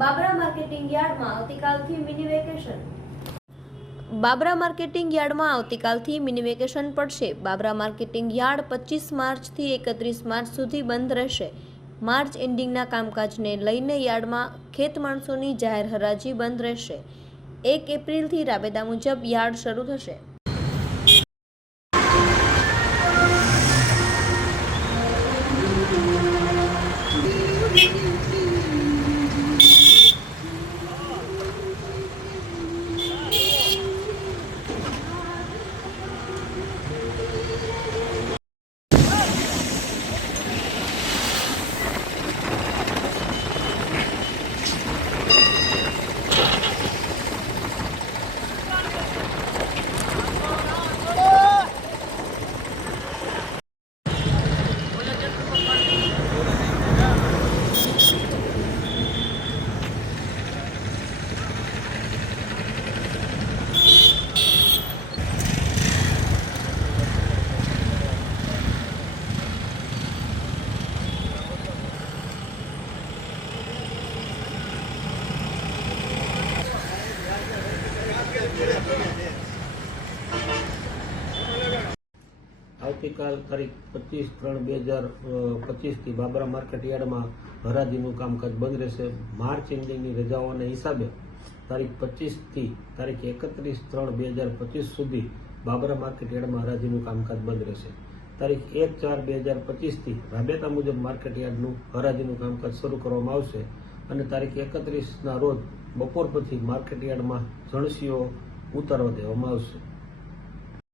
Babra marketing યાર્ડમાં આવતીકાલથી mini vacation. Babra marketing યાર્ડમાં આવતીકાલથી મિની વેકેશન પડશે. બાબરા માર્કેટિંગ યાર્ડ પચીસ માર્ચથી એકત્રીસ માર્ચ સુધી બંધ રહેશે. માર્ચ એન્ડિંગના કામકાજને લઈને યાર્ડમાં ખેત માણસોની જાહેર હરાજી બંધ રહેશે. એક એપ્રિલથી રાબેતા મુજબ યાર્ડ શરૂ થશે. આવતીકાલ તારીખ પચીસ ત્રણ બે હજાર પચીસથી બાબરા માર્કેટ યાર્ડમાં હરાજીનું કામકાજ બંધ રહેશે. માર્ચ એન્ડિંગની રજાઓના હિસાબે તારીખ પચીસથી તારીખ એકત્રીસ ત્રણ બે હજાર પચીસ સુધી બાબરા માર્કેટ યાર્ડમાં હરાજીનું કામકાજ બંધ રહેશે. તારીખ એક ચાર બે હજાર પચીસથી રાબેતા મુજબ માર્કેટ યાર્ડનું હરાજીનું કામકાજ શરૂ કરવામાં આવશે અને તારીખ એકત્રીસના રોજ બપોર પછી માર્કેટ યાર્ડમાં જણસીઓ ઉતારવા દેવામાં આવશે.